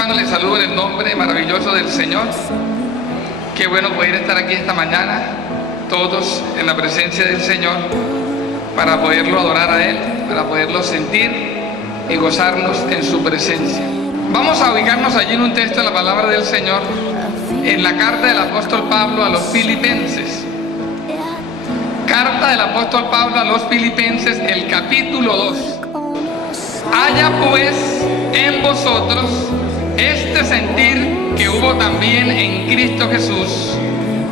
Hermano, les saludo en el nombre maravilloso del Señor. Qué bueno poder estar aquí esta mañana, todos en la presencia del Señor, para poderlo adorar a Él, para poderlo sentir y gozarnos en su presencia. Vamos a ubicarnos allí en un texto de la palabra del Señor, en la carta del apóstol Pablo a los Filipenses. Carta del apóstol Pablo a los Filipenses, el capítulo 2. Haya pues en vosotros este sentir que hubo también en Cristo Jesús.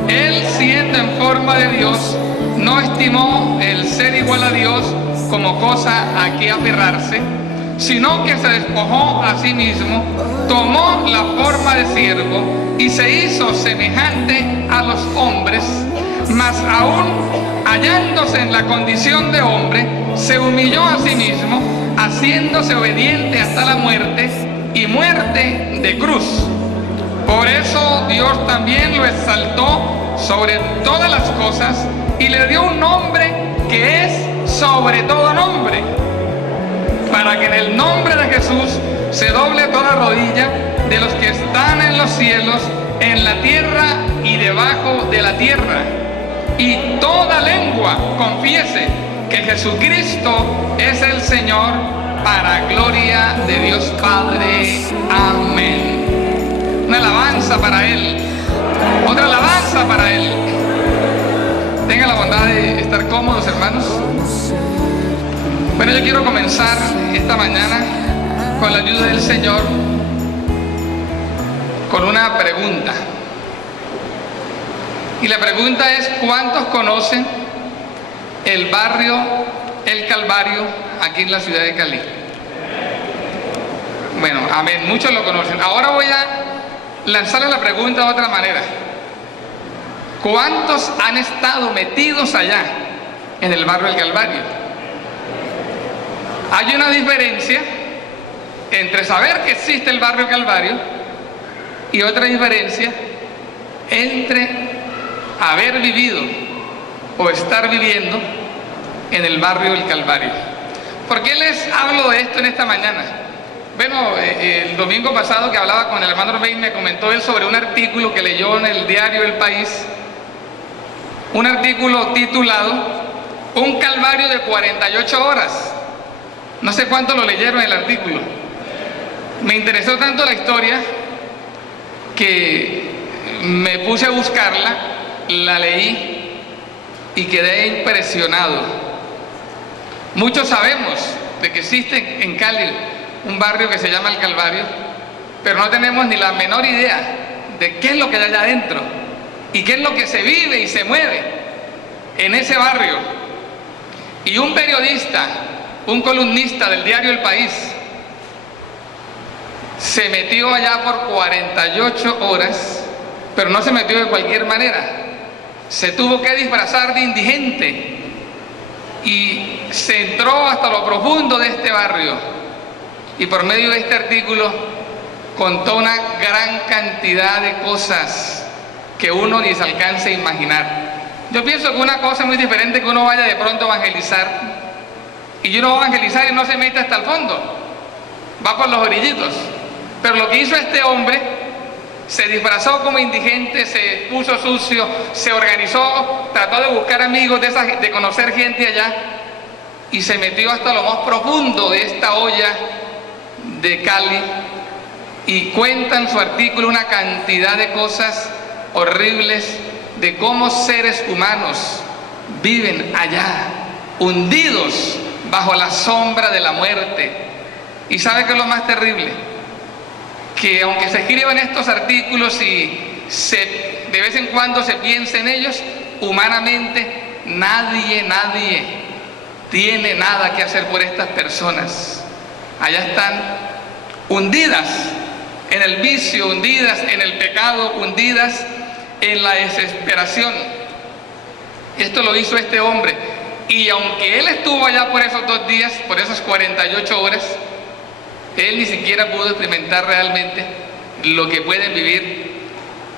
Él, siendo en forma de Dios, no estimó el ser igual a Dios como cosa a que aferrarse, sino que se despojó a sí mismo, tomó la forma de siervo y se hizo semejante a los hombres, mas aún hallándose en la condición de hombre, se humilló a sí mismo, haciéndose obediente hasta la muerte y muerte de cruz. Por eso Dios también lo exaltó sobre todas las cosas y le dio un nombre que es sobre todo nombre, para que en el nombre de Jesús se doble toda rodilla de los que están en los cielos, en la tierra y debajo de la tierra, y toda lengua confiese que Jesucristo es el Señor, para gloria de Dios Padre. Amén. Una alabanza para Él, otra alabanza para Él. Tengan la bondad de estar cómodos, hermanos. Bueno, yo quiero comenzar esta mañana, con la ayuda del Señor, con una pregunta. Y la pregunta es: ¿cuántos conocen el barrio El Calvario aquí en la ciudad de Cali? Bueno, amén, muchos lo conocen. Ahora voy a lanzarles la pregunta de otra manera. ¿Cuántos han estado metidos allá en el barrio El Calvario? Hay una diferencia entre saber que existe el barrio Calvario y otra diferencia entre haber vivido o estar viviendo en el barrio El Calvario. ¿Por qué les hablo de esto en esta mañana? Bueno, el domingo pasado que hablaba con el hermano Rubén, me comentó él sobre un artículo que leyó en el diario El País, un artículo titulado Un Calvario de 48 horas. No sé cuánto lo leyeron el artículo. Me interesó tanto la historia que me puse a buscarla, la leí y quedé impresionado. Muchos sabemos de que existe en Cali un barrio que se llama El Calvario, pero no tenemos ni la menor idea de qué es lo que hay allá adentro y qué es lo que se vive y se mueve en ese barrio. Y un periodista, un columnista del diario El País, se metió allá por 48 horas, pero no se metió de cualquier manera. Se tuvo que disfrazar de indigente y se entró hasta lo profundo de este barrio. Y por medio de este artículo contó una gran cantidad de cosas que uno ni se alcanza a imaginar. Yo pienso que una cosa muy diferente que uno vaya de pronto a evangelizar, y uno va a evangelizar y no se mete hasta el fondo, va por los orillitos. Pero lo que hizo este hombre, se disfrazó como indigente, se puso sucio, se organizó, trató de buscar amigos, de conocer gente allá, y se metió hasta lo más profundo de esta olla de Cali, y cuenta en su artículo una cantidad de cosas horribles de cómo seres humanos viven allá, hundidos bajo la sombra de la muerte. ¿Y sabe qué es lo más terrible? Que aunque se escriban estos artículos y de vez en cuando se piense en ellos, humanamente nadie tiene nada que hacer por estas personas. Allá están hundidas en el vicio, hundidas en el pecado, hundidas en la desesperación. Esto lo hizo este hombre, y aunque él estuvo allá por esos 2 días, por esas 48 horas, él ni siquiera pudo experimentar realmente lo que pueden vivir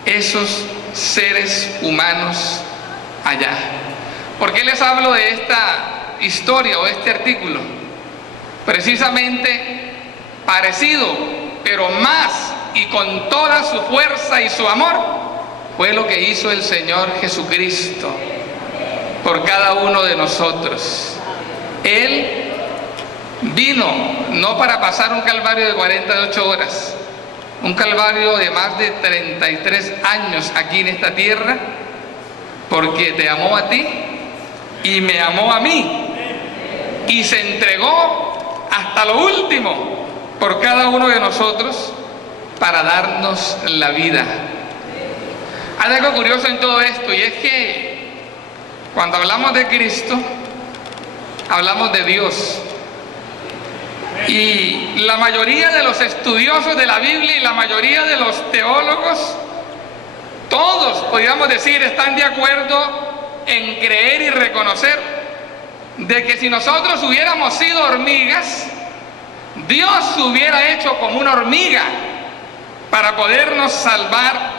esos seres humanos allá. ¿Por qué les hablo de esta historia o este artículo? Precisamente parecido pero más y con toda su fuerza y su amor, fue lo que hizo el Señor Jesucristo por cada uno de nosotros. Él vino no para pasar un calvario de 48 horas, un calvario de más de 33 años aquí en esta tierra, porque te amó a ti y me amó a mí, y se entregó hasta lo último por cada uno de nosotros para darnos la vida. Hay algo curioso en todo esto, y es que cuando hablamos de Cristo, hablamos de Dios. Y la mayoría de los estudiosos de la Biblia y la mayoría de los teólogos, todos, podríamos decir, están de acuerdo en creer y reconocer de que si nosotros hubiéramos sido hormigas, Dios se hubiera hecho como una hormiga para podernos salvar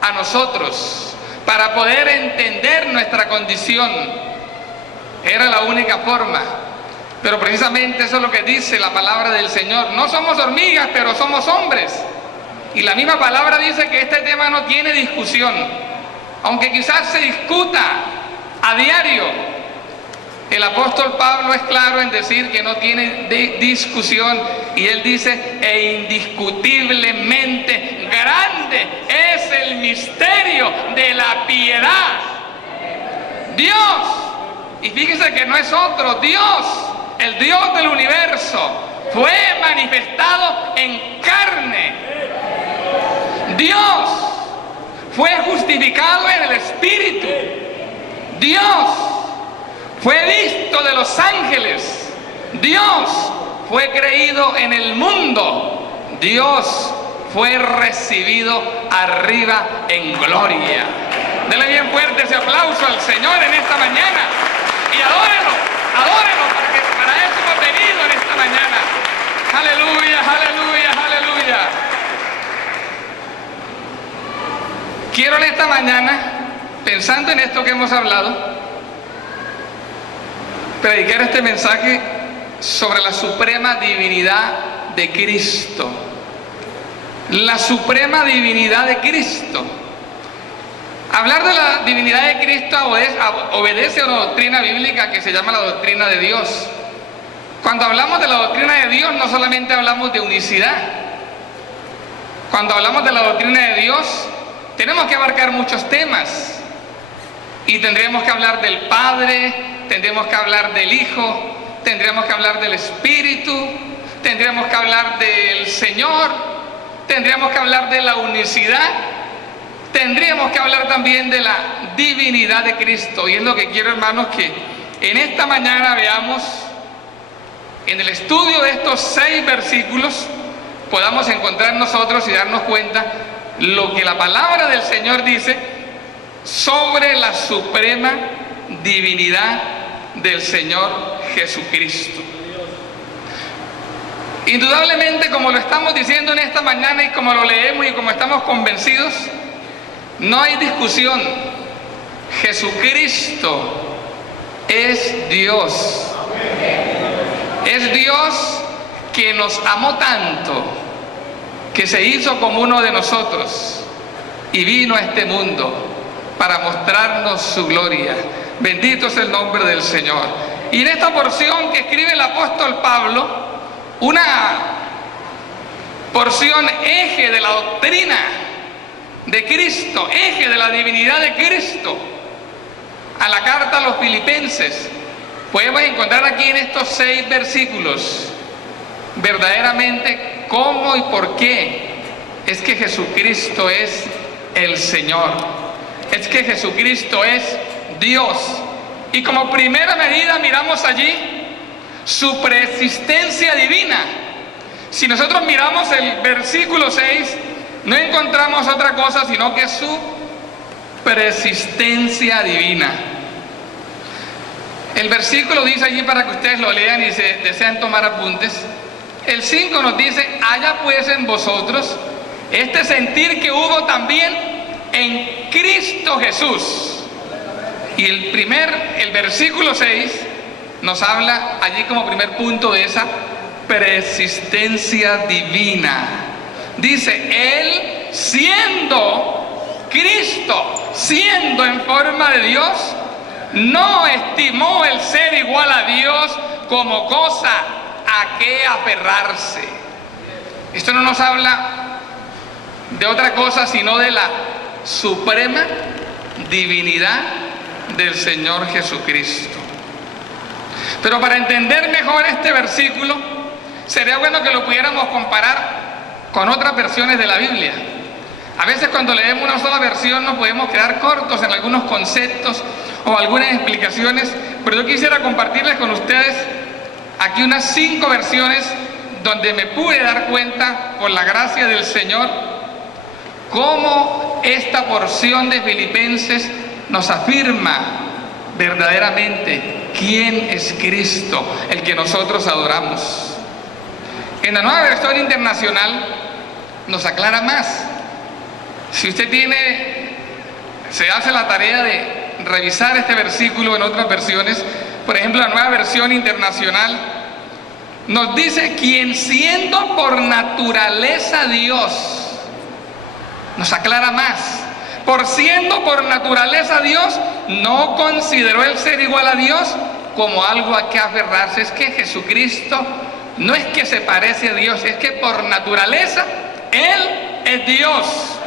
a nosotros, para poder entender nuestra condición. Era la única forma. Pero precisamente eso es lo que dice la palabra del Señor. No somos hormigas, pero somos hombres. Y la misma palabra dice que este tema no tiene discusión. Aunque quizás se discuta a diario, el apóstol Pablo es claro en decir que no tiene discusión. Y él dice, e indiscutiblemente grande es el misterio de la piedad. Dios, y fíjese que no es otro, Dios, el Dios del universo, fue manifestado en carne. Dios fue justificado en el Espíritu. Dios fue visto de los ángeles. Dios fue creído en el mundo. Dios fue recibido arriba en gloria. Dele bien fuerte ese aplauso al Señor en esta mañana. Y adórenlo, porque para eso hemos venido en esta mañana. Aleluya, aleluya, aleluya. Quiero en esta mañana, pensando en esto que hemos hablado, predicar este mensaje sobre la suprema divinidad de Cristo. La suprema divinidad de Cristo. Hablar de la divinidad de Cristo obedece a una doctrina bíblica que se llama la doctrina de Dios. Cuando hablamos de la doctrina de Dios, no solamente hablamos de unicidad. Cuando hablamos de la doctrina de Dios, tenemos que abarcar muchos temas. Y tendremos que hablar del Padre, tendremos que hablar del Hijo, tendremos que hablar del Espíritu, tendremos que hablar del Señor, tendremos que hablar de la unicidad. Tendríamos que hablar también de la divinidad de Cristo. Y es lo que quiero, hermanos, que en esta mañana veamos, en el estudio de estos 6 versículos, podamos encontrar nosotros y darnos cuenta lo que la palabra del Señor dice sobre la suprema divinidad del Señor Jesucristo. Indudablemente, como lo estamos diciendo en esta mañana y como lo leemos y como estamos convencidos, no hay discusión. Jesucristo es Dios. Es Dios que nos amó tanto que se hizo como uno de nosotros y vino a este mundo para mostrarnos su gloria. Bendito es el nombre del Señor. Y en esta porción que escribe el apóstol Pablo, una porción eje de la doctrina de Cristo, eje de la divinidad de Cristo, a la carta a los Filipenses, podemos encontrar aquí en estos 6 versículos verdaderamente cómo y por qué es que Jesucristo es el Señor, es que Jesucristo es Dios. Y como primera medida miramos allí su preexistencia divina. Si nosotros miramos el versículo 6, no encontramos otra cosa sino que su preexistencia divina. El versículo dice allí, para que ustedes lo lean y se desean tomar apuntes, el 5 nos dice: haya pues en vosotros este sentir que hubo también en Cristo Jesús. Y el versículo 6 nos habla allí como primer punto de esa preexistencia divina. Dice, Él siendo Cristo, siendo en forma de Dios, no estimó el ser igual a Dios como cosa a que aferrarse. Esto no nos habla de otra cosa sino de la suprema divinidad del Señor Jesucristo. Pero para entender mejor este versículo, sería bueno que lo pudiéramos comparar con otras versiones de la Biblia. A veces cuando leemos una sola versión nos podemos quedar cortos en algunos conceptos o algunas explicaciones, pero yo quisiera compartirles con ustedes aquí unas 5 versiones donde me pude dar cuenta, por la gracia del Señor, cómo esta porción de Filipenses nos afirma verdaderamente quién es Cristo, el que nosotros adoramos. En la Nueva Versión Internacional nos aclara más. Si usted se hace la tarea de revisar este versículo en otras versiones, por ejemplo la Nueva Versión Internacional nos dice, quien siendo por naturaleza Dios, nos aclara más, siendo por naturaleza Dios, no consideró el ser igual a Dios como algo a que aferrarse. Es que Jesucristo no es que se parece a Dios, es que por naturaleza Él es Dios.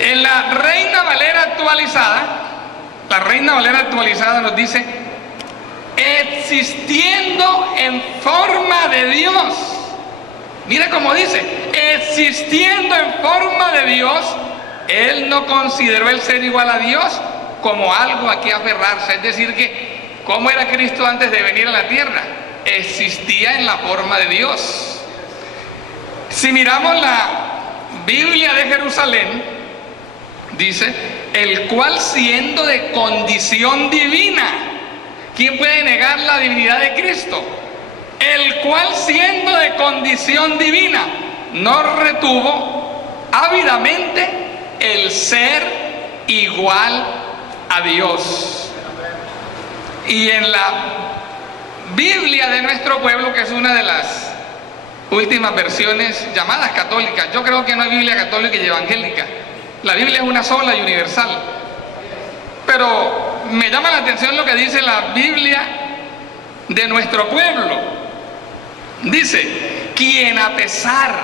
En la Reina Valera actualizada nos dice, existiendo en forma de Dios. Mira cómo dice, existiendo en forma de Dios, Él no consideró el ser igual a Dios como algo a que aferrarse. Es decir que, ¿cómo era Cristo antes de venir a la tierra? Existía en la forma de Dios. Si miramos la Biblia de Jerusalén, dice, el cual siendo de condición divina. ¿Quién puede negar la divinidad de Cristo? El cual siendo de condición divina, no retuvo ávidamente el ser igual a Dios. Y en la Biblia de nuestro pueblo, que es una de las últimas versiones llamadas católicas, yo creo que no hay Biblia católica y evangélica, la Biblia es una sola y universal, pero me llama la atención lo que dice la Biblia de nuestro pueblo. Dice, quien a pesar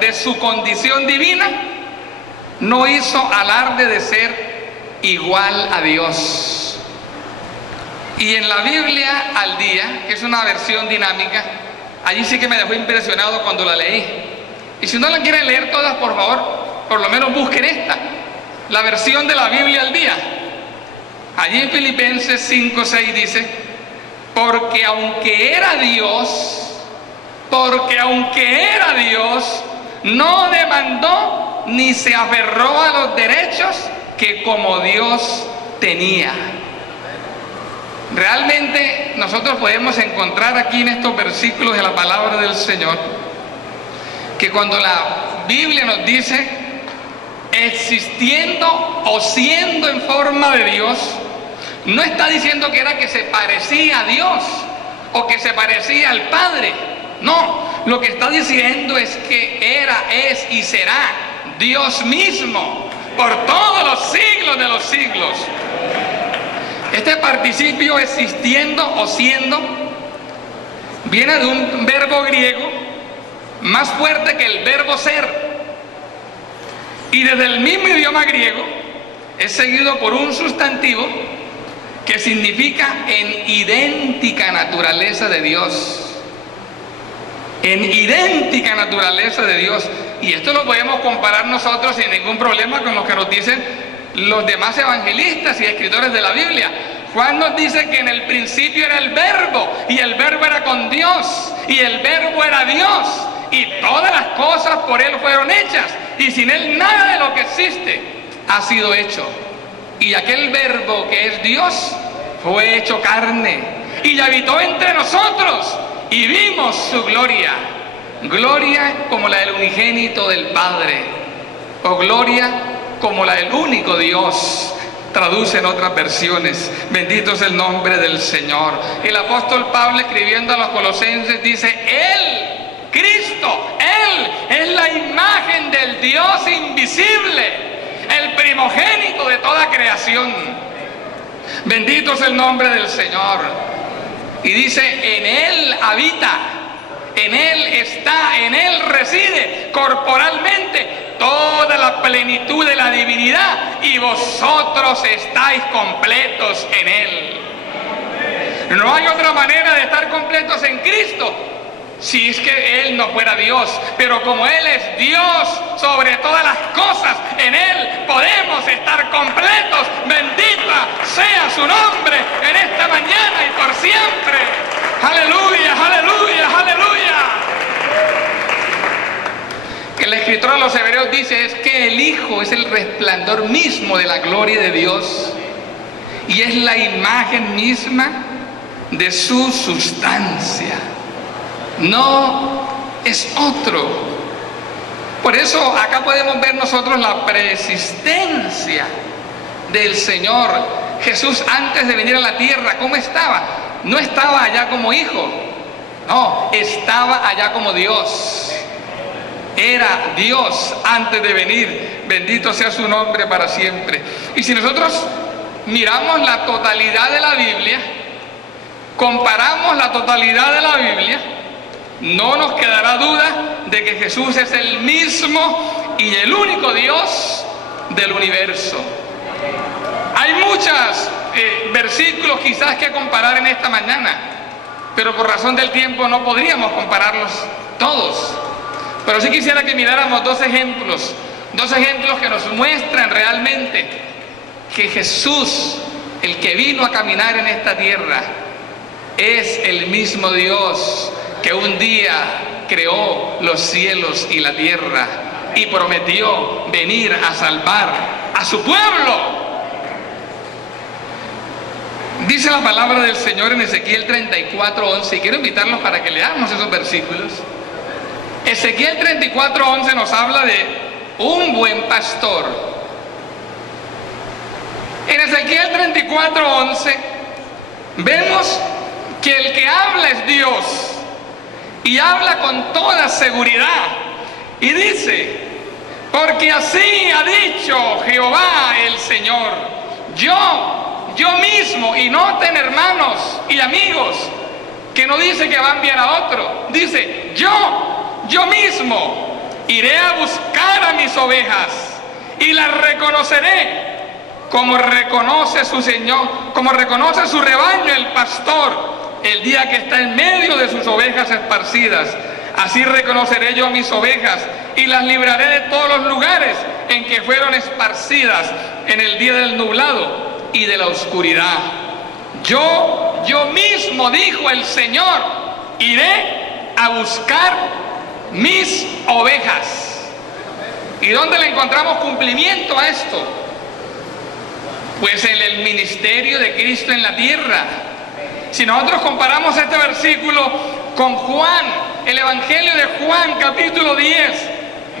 de su condición divina, no hizo alarde de ser igual a Dios. Y en la Biblia al día, que es una versión dinámica, allí sí que me dejó impresionado cuando la leí. Y si no la quieren leer todas, por favor, por lo menos busquen esta, la versión de la Biblia al día. Allí en Filipenses 5:6 dice, porque aunque era Dios, no demandó ni se aferró a los derechos que como Dios tenía. Realmente nosotros podemos encontrar aquí en estos versículos de la palabra del Señor que cuando la Biblia nos dice existiendo o siendo en forma de Dios, no está diciendo que era que se parecía a Dios o que se parecía al Padre. No, lo que está diciendo es que era, es y será Dios mismo por todos los siglos de los siglos. Este participio existiendo o siendo viene de un verbo griego más fuerte que el verbo ser, y desde el mismo idioma griego es seguido por un sustantivo que significa en idéntica naturaleza de Dios. En idéntica naturaleza de Dios. Y esto lo podemos comparar nosotros sin ningún problema con lo que nos dicen los demás evangelistas y escritores de la Biblia. Juan nos dice que en el principio era el verbo, y el verbo era con Dios, y el verbo era Dios, y todas las cosas por Él fueron hechas, y sin Él nada de lo que existe ha sido hecho. Y aquel verbo que es Dios fue hecho carne y habitó entre nosotros, y vimos su gloria, gloria como la del unigénito del Padre, o gloria como la del único Dios. traduce en otras versiones. Bendito es el nombre del Señor. El apóstol Pablo, escribiendo a los colosenses, dice: Él, Cristo, Él es la imagen del Dios invisible, el primogénito de toda creación. Bendito es el nombre del Señor. Y dice: en Él habita, en Él está, en Él reside corporalmente toda la plenitud de la divinidad, y vosotros estáis completos en Él. No hay otra manera de estar completos en Cristo si es que Él no fuera Dios, pero como Él es Dios sobre todas las cosas, en Él podemos estar completos. Bendita sea su nombre en esta mañana y por siempre. Aleluya, aleluya, aleluya. El escritor a los Hebreos dice es que el Hijo es el resplandor mismo de la gloria de Dios y es la imagen misma de su sustancia. No es otro. Por eso acá podemos ver nosotros la preexistencia del Señor. Jesús, antes de venir a la tierra, ¿cómo estaba? No estaba allá como hijo, no, estaba allá como Dios. Era Dios antes de venir. Bendito sea su nombre para siempre. Y si nosotros miramos la totalidad de la Biblia, comparamos la totalidad de la Biblia, no nos quedará duda de que Jesús es el mismo y el único Dios del universo. Hay muchos versículos quizás que comparar en esta mañana, pero por razón del tiempo no podríamos compararlos todos. Pero sí quisiera que miráramos dos ejemplos que nos muestran realmente que Jesús, el que vino a caminar en esta tierra, es el mismo Dios que un día creó los cielos y la tierra y prometió venir a salvar a su pueblo. Dice la palabra del Señor en Ezequiel 34:11, y quiero invitarlos para que leamos esos versículos. Ezequiel 34:11 nos habla de un buen pastor. En Ezequiel 34:11 vemos que el que habla es Dios y habla con toda seguridad y dice: porque así ha dicho Jehová el Señor, yo mismo, y noten hermanos y amigos que no dice que va a enviar a otro, dice yo mismo iré a buscar a mis ovejas y las reconoceré como reconoce su Señor, como reconoce su rebaño el pastor el día que está en medio de sus ovejas esparcidas. Así reconoceré yo a mis ovejas y las libraré de todos los lugares en que fueron esparcidas en el día del nublado y de la oscuridad. Yo mismo, dijo el Señor, iré a buscar mis ovejas. ¿Y dónde le encontramos cumplimiento a esto? Pues en el ministerio de Cristo en la tierra. Si nosotros comparamos este versículo con Juan, el Evangelio de Juan, capítulo 10,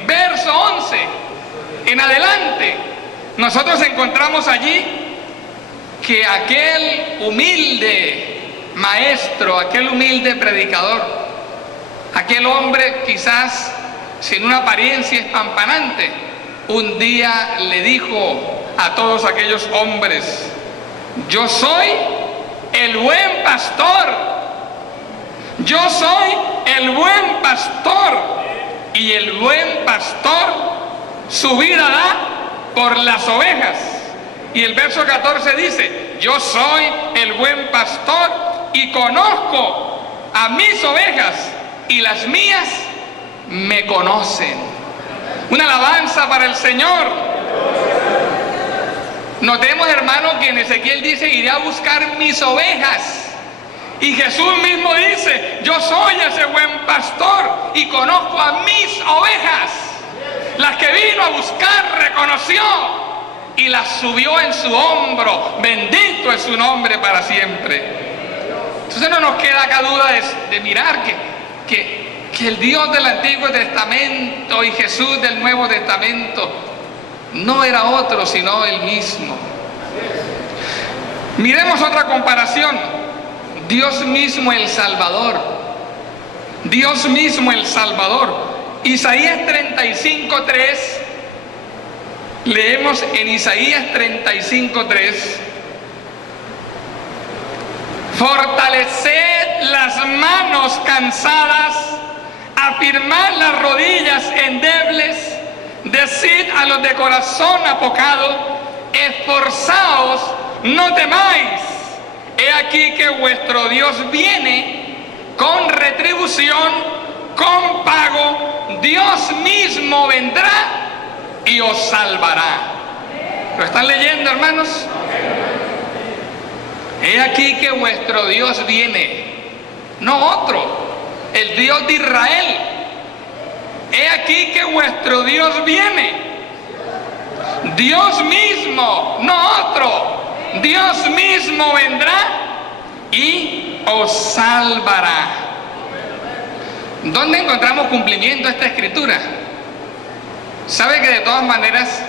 verso 11, en adelante, nosotros encontramos allí que aquel humilde maestro, aquel humilde predicador, aquel hombre quizás sin una apariencia espampanante, un día le dijo a todos aquellos hombres: yo soy el buen pastor, yo soy el buen pastor, y el buen pastor su vida da por las ovejas. Y el verso 14 dice: yo soy el buen pastor y conozco a mis ovejas y las mías me conocen. Una alabanza para el Señor. Notemos, hermano, que en Ezequiel dice: iré a buscar mis ovejas. Y Jesús mismo dice: yo soy ese buen pastor y conozco a mis ovejas. Las que vino a buscar reconoció y las subió en su hombro. Bendito es su nombre para siempre. Entonces no nos queda acá duda de mirar que el Dios del Antiguo Testamento y Jesús del Nuevo Testamento no era otro sino el mismo. Miremos otra comparación. Dios mismo el Salvador. Dios mismo el Salvador. Isaías 35:3. Leemos en Isaías 35:3. Fortaleced las manos cansadas, afirmad las rodillas endebles, decid a los de corazón apocado, esforzaos, no temáis. He aquí que vuestro Dios viene con retribución, con pago. Dios mismo vendrá y os salvará. ¿Lo están leyendo, hermanos? He aquí que vuestro Dios viene, no otro, el Dios de Israel. He aquí que vuestro Dios viene, Dios mismo, no otro. Dios mismo vendrá y os salvará. ¿Dónde encontramos cumplimiento de esta escritura? ¿Sabe que de todas maneras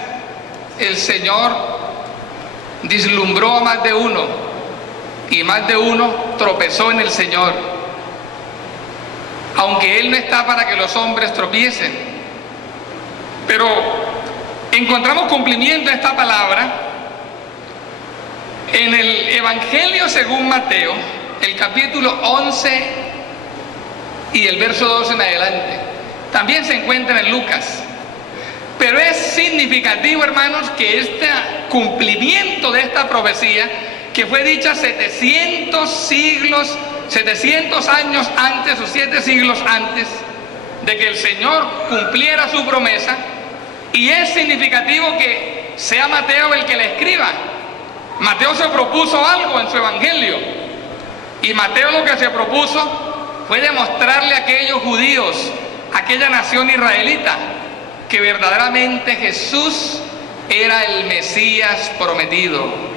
el Señor vislumbró a más de uno? Y más de uno tropezó en el Señor, aunque Él no está para que los hombres tropiecen. Pero encontramos cumplimiento de esta palabra en el Evangelio según Mateo, el capítulo 11 y el verso 12 en adelante. También se encuentra en Lucas. Pero es significativo, hermanos, que este cumplimiento de esta profecía, que fue dicha 700 años antes o 7 siglos antes de que el Señor cumpliera su promesa, y es significativo que sea Mateo el que la escriba. Mateo se propuso algo en su evangelio, y Mateo lo que se propuso fue demostrarle a aquellos judíos, a aquella nación israelita, que verdaderamente Jesús era el Mesías prometido.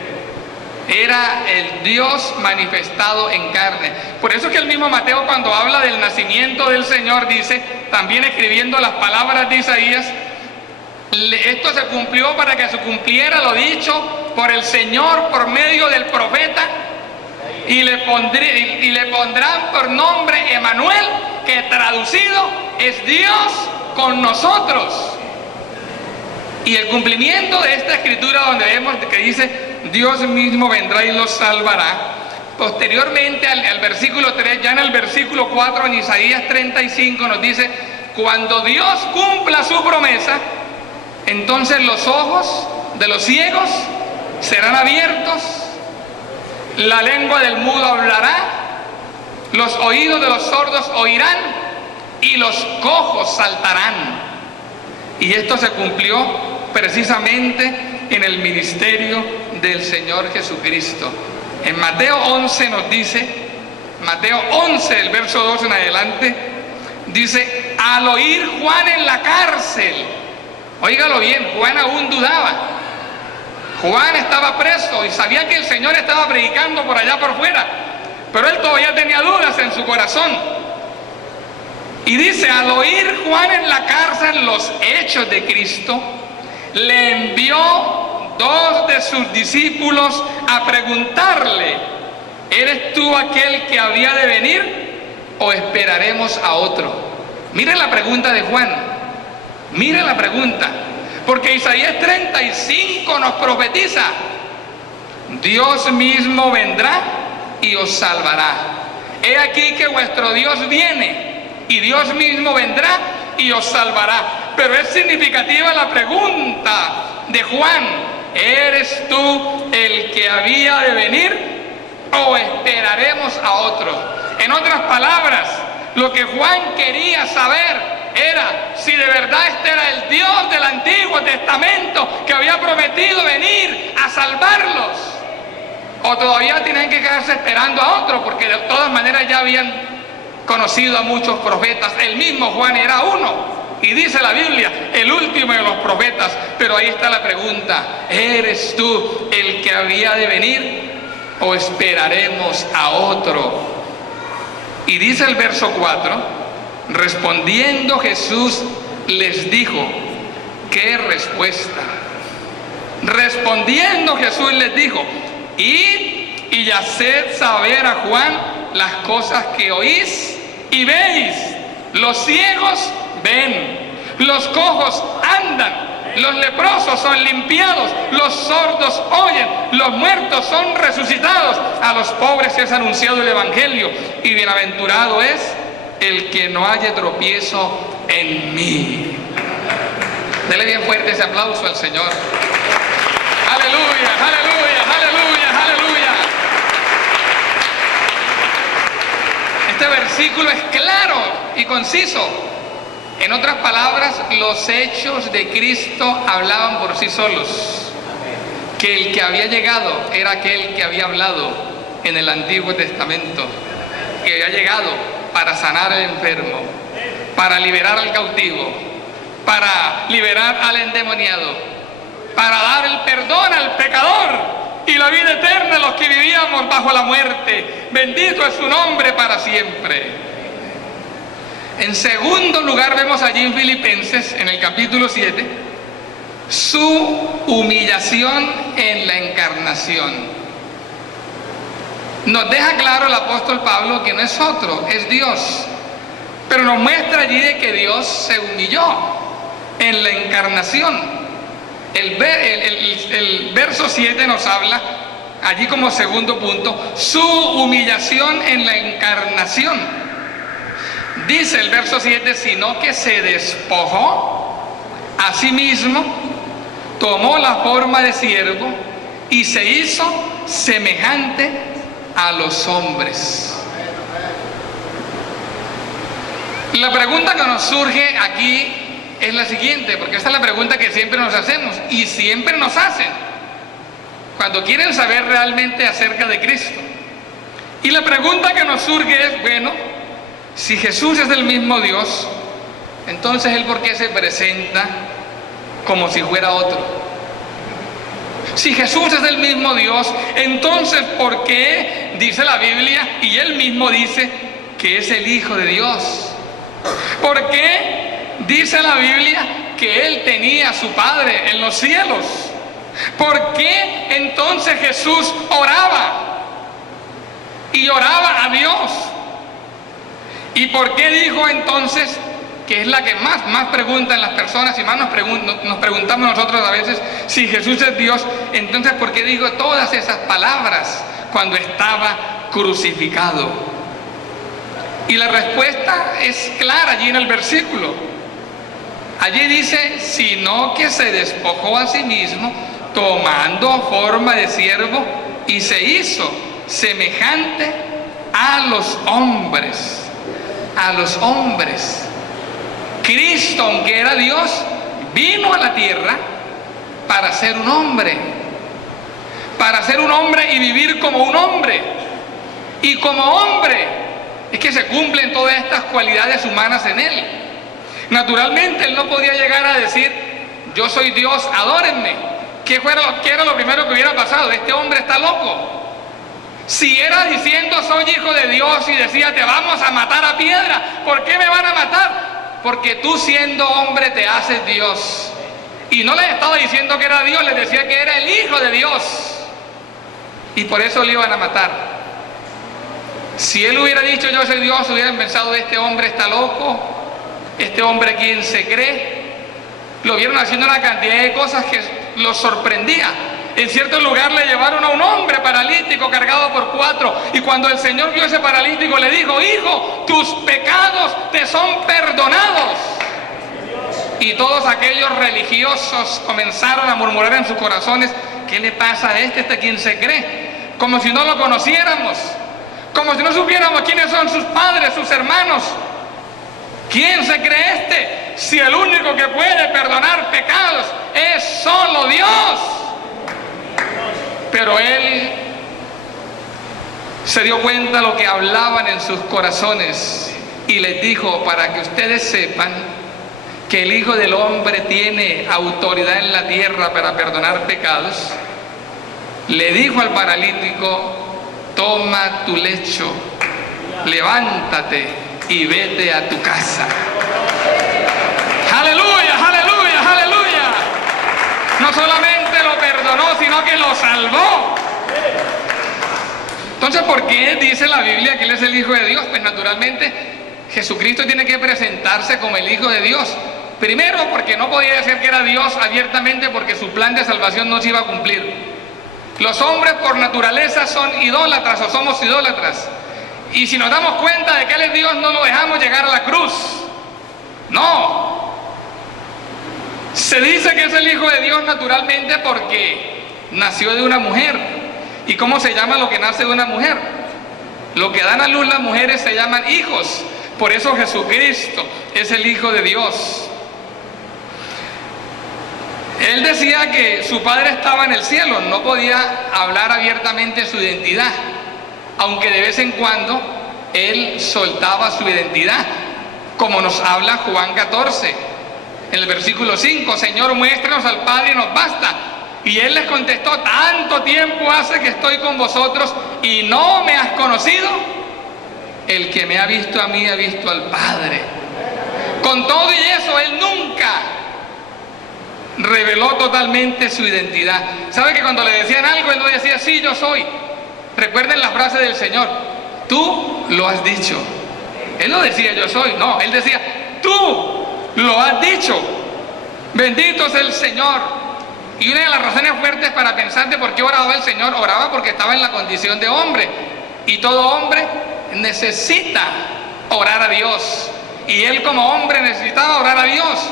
Era el Dios manifestado en carne. Por eso es que el mismo Mateo, cuando habla del nacimiento del Señor, dice, también escribiendo las palabras de Isaías, esto se cumplió para que se cumpliera lo dicho por el Señor por medio del profeta, y le pondrán por nombre Emanuel, que traducido es Dios con nosotros. Y el cumplimiento de esta escritura, donde vemos que dice Dios mismo vendrá y los salvará, posteriormente al versículo 3, ya en el versículo 4 en Isaías 35 nos dice, cuando Dios cumpla su promesa, entonces los ojos de los ciegos serán abiertos, la lengua del mudo hablará, los oídos de los sordos oirán y los cojos saltarán. Y esto se cumplió precisamente en el ministerio del Señor Jesucristo. En Mateo 11 nos dice, Mateo 11, el verso 2 en adelante, dice, al oír Juan en la cárcel, óigalo bien, Juan aún dudaba. Juan estaba preso y sabía que el Señor estaba predicando por allá por fuera, pero él todavía tenía dudas en su corazón. Y dice, al oír Juan en la cárcel los hechos de Cristo, le envió 2 de sus discípulos a preguntarle, ¿eres tú aquel que había de venir o esperaremos a otro? Miren la pregunta de Juan, miren la pregunta, porque Isaías 35 nos profetiza, Dios mismo vendrá y os salvará. He aquí que vuestro Dios viene, y Dios mismo vendrá y os salvará. Pero es significativa la pregunta de Juan, ¿eres tú el que había de venir o esperaremos a otro? En otras palabras, lo que Juan quería saber era si de verdad este era el Dios del Antiguo Testamento que había prometido venir a salvarlos, o todavía tienen que quedarse esperando a otro, porque de todas maneras ya habían conocido a muchos profetas. El mismo Juan era uno, y dice la Biblia, el último de los profetas. Pero ahí está la pregunta, ¿eres tú el que había de venir o esperaremos a otro? Y dice el verso 4, respondiendo Jesús les dijo, ¿qué respuesta? Respondiendo Jesús les dijo, id y haced saber a Juan las cosas que oís y veis. Los ciegos ven, los cojos andan, los leprosos son limpiados, los sordos oyen, los muertos son resucitados, a los pobres es anunciado el evangelio, y bienaventurado es el que no haya tropiezo en mí. Dele bien fuerte ese aplauso al Señor. Aleluya, aleluya, aleluya, aleluya. Este versículo es claro y conciso. En otras palabras, los hechos de Cristo hablaban por sí solos. Que el que había llegado era aquel que había hablado en el Antiguo Testamento, que había llegado para sanar al enfermo, para liberar al cautivo, para liberar al endemoniado, para dar el perdón al pecador y la vida eterna a los que vivíamos bajo la muerte. Bendito es su nombre para siempre. En segundo lugar, vemos allí en Filipenses, en el capítulo 7, su humillación en la encarnación. Nos deja claro el apóstol Pablo que no es otro, es Dios. Pero nos muestra allí de que Dios se humilló en la encarnación. El verso 7 nos habla, allí como segundo punto, su humillación en la encarnación. Dice el verso 7, sino que se despojó a sí mismo, tomó la forma de siervo y se hizo semejante a los hombres. La pregunta que nos surge aquí es la siguiente, porque esta es la pregunta que siempre nos hacemos y siempre nos hacen cuando quieren saber realmente acerca de Cristo. Y la pregunta que nos surge es, bueno, si Jesús es el mismo Dios, entonces ¿Él por qué se presenta como si fuera otro? Si Jesús es el mismo Dios, entonces ¿por qué dice la Biblia y Él mismo dice que es el Hijo de Dios? ¿Por qué dice la Biblia que Él tenía a su Padre en los cielos? ¿Por qué entonces Jesús oraba y oraba a Dios? ¿Y por qué dijo entonces, que es la que más preguntan las personas y más nos preguntamos nosotros a veces, si Jesús es Dios, entonces ¿por qué dijo todas esas palabras cuando estaba crucificado? Y la respuesta es clara allí en el versículo. Allí dice, sino que se despojó a sí mismo, tomando forma de siervo, y se hizo semejante a los hombres. A los hombres. Cristo, aunque era Dios, vino a la tierra para ser un hombre. Para ser un hombre y vivir como un hombre. Y como hombre es que se cumplen todas estas cualidades humanas en Él. Naturalmente Él no podía llegar a decir, yo soy Dios, adórenme. ¿Qué era lo primero que hubiera pasado? Este hombre está loco. Si era diciendo soy hijo de Dios y decía te vamos a matar a piedra, ¿por qué me van a matar? Porque tú siendo hombre te haces Dios. Y no les estaba diciendo que era Dios, les decía que era el Hijo de Dios. Y por eso le iban a matar. Si él hubiera dicho yo soy Dios, hubieran pensado este hombre está loco, este hombre quién se cree. Lo vieron haciendo una cantidad de cosas que los sorprendía. En cierto lugar le llevaron a un hombre paralítico cargado por 4, y cuando el Señor vio ese paralítico le dijo, hijo, tus pecados te son perdonados. Y todos aquellos religiosos comenzaron a murmurar en sus corazones, ¿qué le pasa a este? ¿Este quién se cree? Como si no lo conociéramos, como si no supiéramos quiénes son sus padres, sus hermanos. ¿Quién se cree este? Si el único que puede perdonar pecados es solo Dios. Pero él se dio cuenta de lo que hablaban en sus corazones y les dijo, para que ustedes sepan que el Hijo del Hombre tiene autoridad en la tierra para perdonar pecados, le dijo al paralítico, toma tu lecho, levántate y vete a tu casa. Aleluya, aleluya, aleluya. No solamente lo perdonó, sino que lo salvó. Entonces, ¿por qué dice la Biblia que Él es el Hijo de Dios? Pues naturalmente Jesucristo tiene que presentarse como el Hijo de Dios. Primero, porque no podía decir que era Dios abiertamente, porque su plan de salvación no se iba a cumplir. Los hombres por naturaleza son idólatras o somos idólatras. Y si nos damos cuenta de que Él es Dios, no lo dejamos llegar a la cruz. No. Se dice que es el Hijo de Dios naturalmente porque nació de una mujer. ¿Y cómo se llama lo que nace de una mujer? Lo que dan a luz las mujeres se llaman hijos. Por eso Jesucristo es el Hijo de Dios. Él decía que su Padre estaba en el cielo, no podía hablar abiertamente su identidad, aunque de vez en cuando Él soltaba su identidad, como nos habla Juan 14, en el versículo 5, Señor, muéstranos al Padre y nos basta. Y Él les contestó, tanto tiempo hace que estoy con vosotros y no me has conocido. El que me ha visto a mí ha visto al Padre. Con todo y eso, Él nunca reveló totalmente su identidad. ¿Sabe que cuando le decían algo, Él no decía, sí, yo soy? Recuerden la frase del Señor, tú lo has dicho. Él no decía, yo soy, no, Él decía, tú lo has dicho. Bendito es el Señor. Y una de las razones fuertes para pensar de por qué oraba el Señor, oraba porque estaba en la condición de hombre. Y todo hombre necesita orar a Dios. Y Él como hombre necesitaba orar a Dios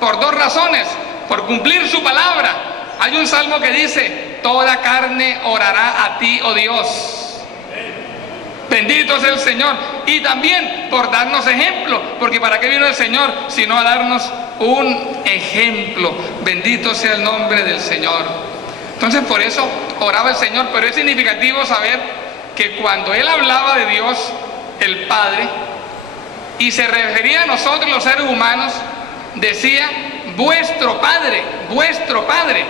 por dos razones. Por cumplir su palabra. Hay un salmo que dice, toda carne orará a ti, oh Dios. Bendito es el Señor. Y también por darnos ejemplo, porque ¿para qué vino el Señor? Sino a darnos un ejemplo. Bendito sea el nombre del Señor. Entonces por eso oraba el Señor, pero es significativo saber que cuando Él hablaba de Dios, el Padre, y se refería a nosotros los seres humanos, decía, vuestro Padre, vuestro Padre.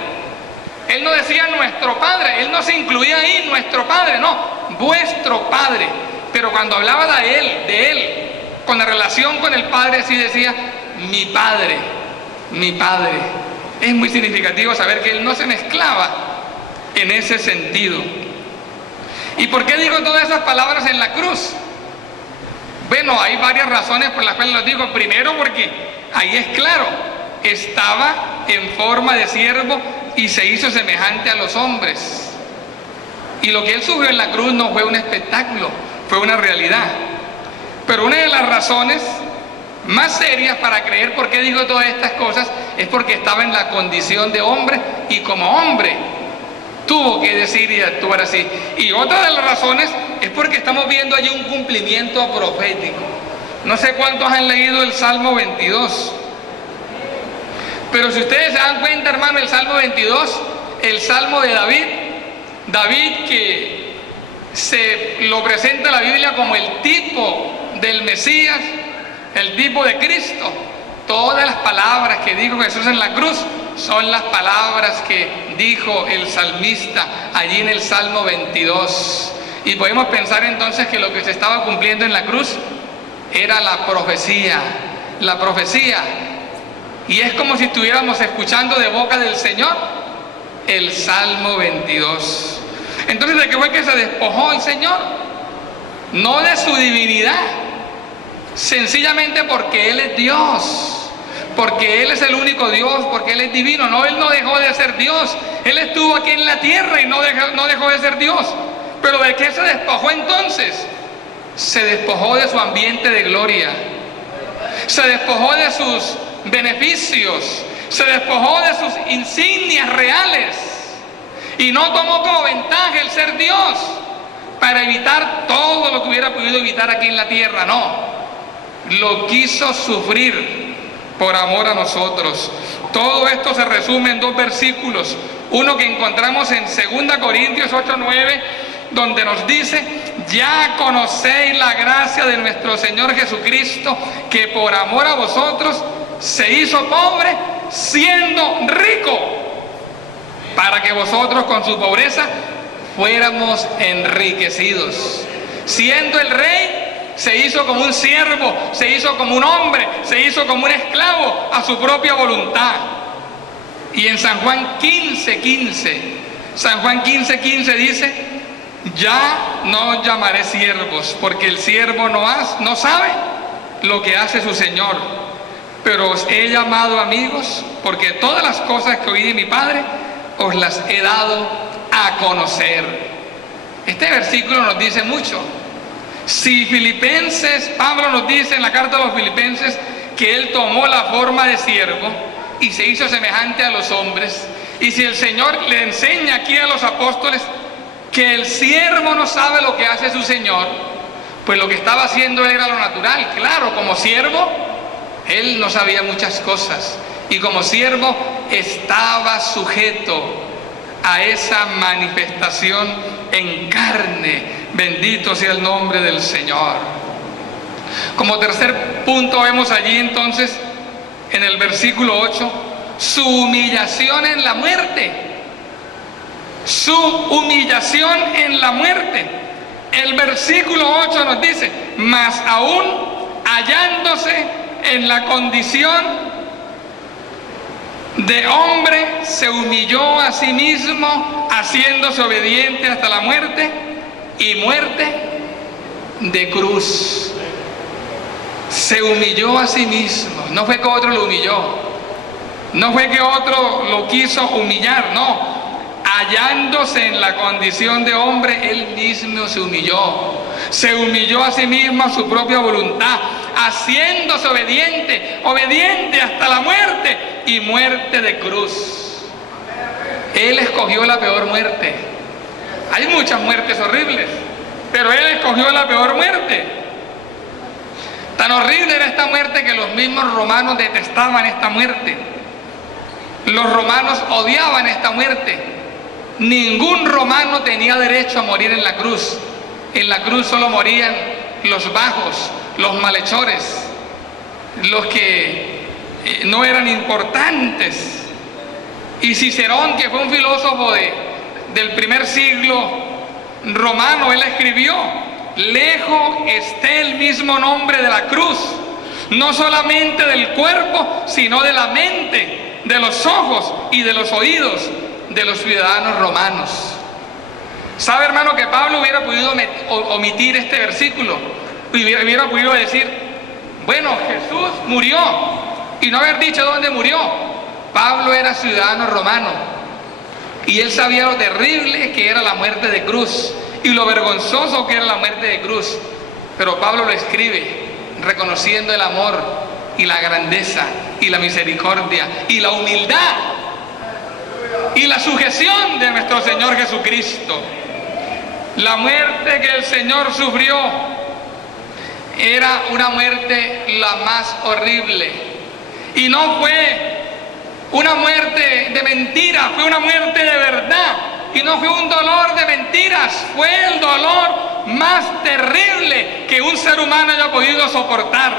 Él no decía nuestro Padre, Él no se incluía ahí, nuestro Padre, no, vuestro Padre. Pero cuando hablaba de Él, con la relación con el Padre, sí decía, mi Padre, mi Padre. Es muy significativo saber que Él no se mezclaba en ese sentido. ¿Y por qué digo todas esas palabras en la cruz? Bueno, hay varias razones por las cuales lo digo. Primero, porque ahí es claro, estaba en forma de siervo y se hizo semejante a los hombres. Y lo que Él sufrió en la cruz no fue un espectáculo, fue una realidad. Pero una de las razones más serias para creer por qué digo todas estas cosas es porque estaba en la condición de hombre y como hombre tuvo que decir y actuar así. Y otra de las razones es porque estamos viendo allí un cumplimiento profético. No sé cuántos han leído el Salmo 22. Pero si ustedes se dan cuenta, hermano, el Salmo 22, el Salmo de David, David que se lo presenta la Biblia como el tipo del Mesías, el tipo de Cristo. Todas las palabras que dijo Jesús en la cruz son las palabras que dijo el salmista allí en el Salmo 22. Y podemos pensar entonces que lo que se estaba cumpliendo en la cruz era la profecía. La profecía. Y es como si estuviéramos escuchando de boca del Señor el Salmo 22. Entonces, ¿de qué fue que se despojó el Señor? No de su divinidad, sencillamente porque Él es Dios, porque Él es el único Dios, porque Él es divino. No, Él no dejó de ser Dios. Él estuvo aquí en la tierra y no dejó de ser Dios. Pero ¿de qué se despojó entonces? Se despojó de su ambiente de gloria, se despojó de sus beneficios, se despojó de sus insignias reales y no tomó como ventaja el ser Dios para evitar todo lo que hubiera podido evitar aquí en la tierra. No, lo quiso sufrir por amor a nosotros. Todo esto se resume en dos versículos, uno que encontramos en 2 Corintios 8:9, donde nos dice, ya conocéis la gracia de nuestro Señor Jesucristo, que por amor a vosotros se hizo pobre siendo rico, para que vosotros con su pobreza fuéramos enriquecidos. Siendo el rey, se hizo como un siervo, se hizo como un hombre, se hizo como un esclavo a su propia voluntad. Y en San Juan 15:15 dice, ya no os llamaré siervos, porque el siervo no sabe lo que hace su Señor, pero os he llamado amigos, porque todas las cosas que oí de mi Padre os las he dado a conocer. Este versículo nos dice mucho. Si Pablo nos dice en la carta a los Filipenses que él tomó la forma de siervo y se hizo semejante a los hombres, y si el Señor le enseña aquí a los apóstoles que el siervo no sabe lo que hace su Señor, pues lo que estaba haciendo era lo natural. Claro, como siervo, él no sabía muchas cosas, y como siervo estaba sujeto a esa manifestación en carne. Bendito sea el nombre del Señor. Como tercer punto vemos allí entonces en el versículo 8 su humillación en la muerte. Su humillación en la muerte. El versículo 8 nos dice: mas aún hallándose en la condición de hombre, se humilló a sí mismo, haciéndose obediente hasta la muerte, y muerte de cruz. Se humilló a sí mismo. No fue que otro lo humilló, no fue que otro lo quiso humillar, no. Hallándose en la condición de hombre, él mismo se humilló a sí mismo, a su propia voluntad, haciéndose obediente hasta la muerte, y muerte de cruz. Él escogió la peor muerte. Hay muchas muertes horribles, pero él escogió la peor muerte. Tan horrible era esta muerte que los mismos romanos detestaban esta muerte. Los romanos odiaban esta muerte. Ningún romano tenía derecho a morir en la cruz. En la cruz solo morían los bajos, los malhechores, los que no eran importantes. Y Cicerón, que fue un filósofo del primer siglo romano, él escribió: lejos esté el mismo nombre de la cruz, no solamente del cuerpo, sino de la mente, de los ojos y de los oídos de los ciudadanos romanos. ¿Sabe, hermano, que Pablo hubiera podido omitir este versículo? Hubiera podido decir: bueno, Jesús murió, y no haber dicho dónde murió. Pablo era ciudadano romano y él sabía lo terrible que era la muerte de cruz y lo vergonzoso que era la muerte de cruz. Pero Pablo lo escribe reconociendo el amor y la grandeza y la misericordia y la humildad y la sujeción de nuestro Señor Jesucristo. La muerte que el Señor sufrió era una muerte la más horrible, y no fue una muerte de mentira, fue una muerte de verdad, y no fue un dolor de mentiras, fue el dolor más terrible que un ser humano haya podido soportar.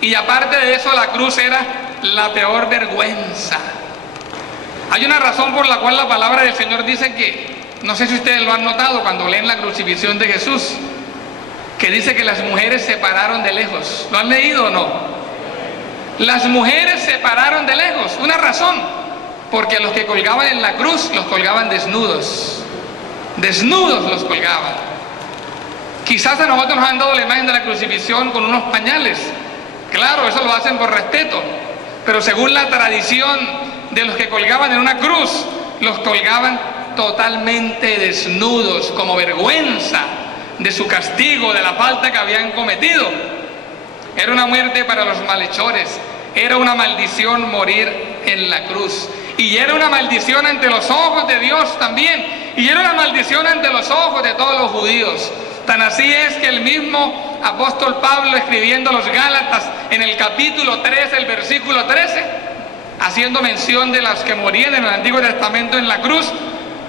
Y aparte de eso, la cruz era la peor vergüenza. Hay una razón por la cual la palabra del Señor dice que, no sé si ustedes lo han notado cuando leen la crucifixión de Jesús, que dice que las mujeres se pararon de lejos. ¿Lo han leído o no? Las mujeres se pararon de lejos. Una razón: porque a los que colgaban en la cruz los colgaban desnudos. Desnudos los colgaban. Quizás a nosotros nos han dado la imagen de la crucifixión con unos pañales. Claro, eso lo hacen por respeto, pero según la tradición de los que colgaban en una cruz, los colgaban totalmente desnudos, como vergüenza de su castigo, de la falta que habían cometido. Era una muerte para los malhechores, era una maldición morir en la cruz, y era una maldición ante los ojos de Dios también, y era una maldición ante los ojos de todos los judíos. Tan así es que el mismo apóstol Pablo, escribiendo a los Gálatas en el capítulo 3, el versículo 13, haciendo mención de las que morían en el Antiguo Testamento en la cruz,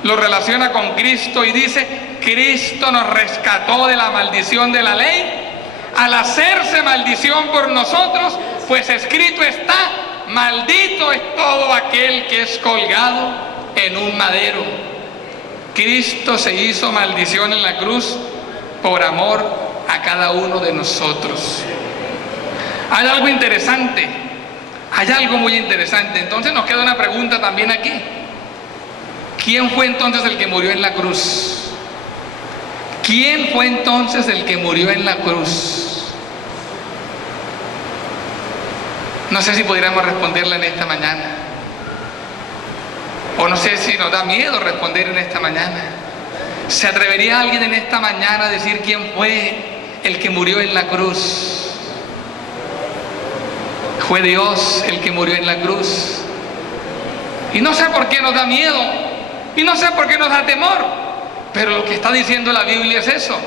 lo relaciona con Cristo y dice: Cristo nos rescató de la maldición de la ley al hacerse maldición por nosotros, pues escrito está: maldito es todo aquel que es colgado en un madero. Cristo se hizo maldición en la cruz por amor a cada uno de nosotros. Hay algo interesante, hay algo muy interesante. Entonces nos queda una pregunta también aquí: ¿quién fue entonces el que murió en la cruz? ¿quién fue entonces el que murió en la cruz? No sé si pudiéramos responderla en esta mañana. O no sé si nos da miedo responder en esta mañana. ¿Se atrevería alguien en esta mañana a decir quién fue el que murió en la cruz? Fue Dios el que murió en la cruz. Y no sé por qué nos da miedo, y no sé por qué nos da temor, pero lo que está diciendo la Biblia es eso,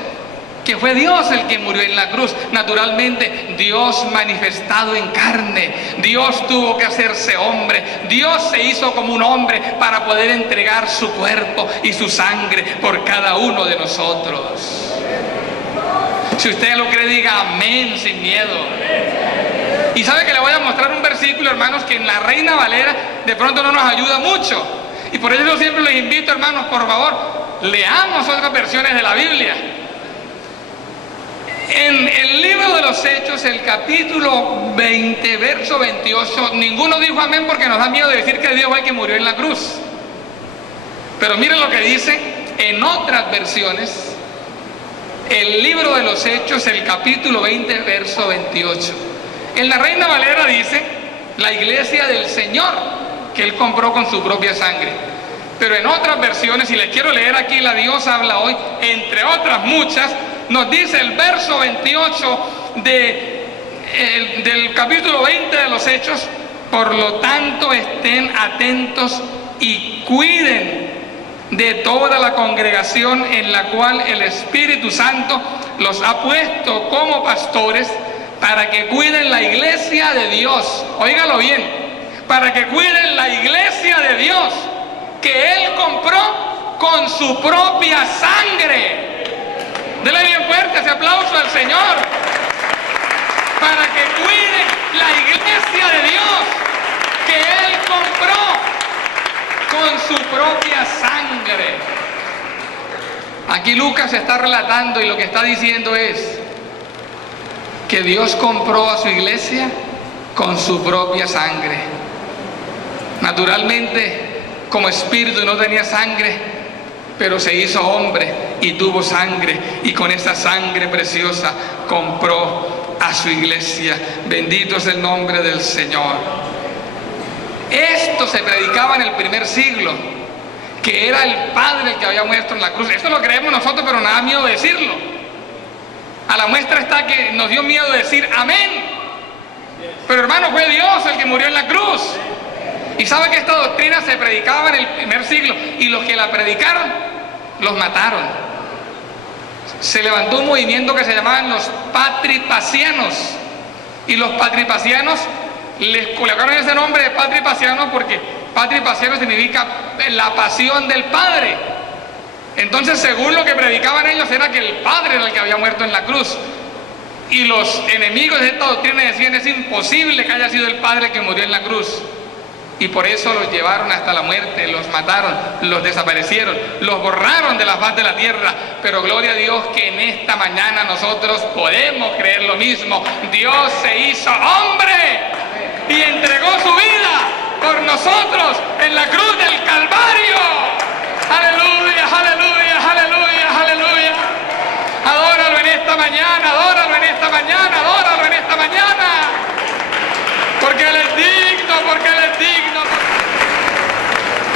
que fue Dios el que murió en la cruz. Naturalmente, Dios manifestado en carne, Dios tuvo que hacerse hombre, Dios se hizo como un hombre para poder entregar su cuerpo y su sangre por cada uno de nosotros. Si usted lo cree, diga amén sin miedo. Y sabe que le voy a mostrar un versículo, hermanos, que en la Reina Valera de pronto no nos ayuda mucho. Y por eso yo siempre les invito, hermanos, por favor, leamos otras versiones de la Biblia. En el libro de los Hechos, el capítulo 20, verso 28, ninguno dijo amén porque nos da miedo de decir que Dios fue el que murió en la cruz. Pero miren lo que dice en otras versiones, el libro de los Hechos, el capítulo 20, verso 28. En la Reina Valera dice, la iglesia del Señor, que Él compró con su propia sangre. Pero en otras versiones, y les quiero leer aquí, la Dios habla hoy, entre otras muchas, nos dice el verso 28 del capítulo 20 de los Hechos: por lo tanto estén atentos y cuiden de toda la congregación en la cual el Espíritu Santo los ha puesto como pastores, para que cuiden la iglesia de Dios. Óigalo bien, para que cuiden la iglesia de Dios, que Él compró con su propia sangre. Dele bien fuerte ese aplauso al Señor. Para que cuiden la iglesia de Dios, que Él compró con su propia sangre. Aquí Lucas está relatando, y lo que está diciendo es que Dios compró a su iglesia con su propia sangre. Naturalmente, como espíritu no tenía sangre, pero se hizo hombre y tuvo sangre, y con esa sangre preciosa compró a su iglesia. Bendito es el nombre del Señor. Esto se predicaba en el primer siglo, que era el Padre el que había muerto en la cruz. Esto lo creemos nosotros, pero nada miedo de decirlo. A la muestra está que nos dio miedo decir amén. Pero hermano, fue Dios el que murió en la cruz. Y sabe que esta doctrina se predicaba en el primer siglo, y los que la predicaron los mataron. Se levantó un movimiento que se llamaban los patripacianos, y los patripacianos les colocaron ese nombre de patripacianos porque patripaciano significa la pasión del Padre. Entonces, según lo que predicaban ellos, era que el Padre era el que había muerto en la cruz, y los enemigos de esta doctrina decían: es imposible que haya sido el Padre el que murió en la cruz. Y por eso los llevaron hasta la muerte, los mataron, los desaparecieron, los borraron de la faz de la tierra. Pero gloria a Dios que en esta mañana nosotros podemos creer lo mismo. Dios se hizo hombre y entregó su vida por nosotros en la cruz del Calvario. Aleluya, aleluya, aleluya, aleluya. Adóralo en esta mañana, adóralo en esta mañana, adóralo en esta mañana. Porque Él es digno, porque Él es digno.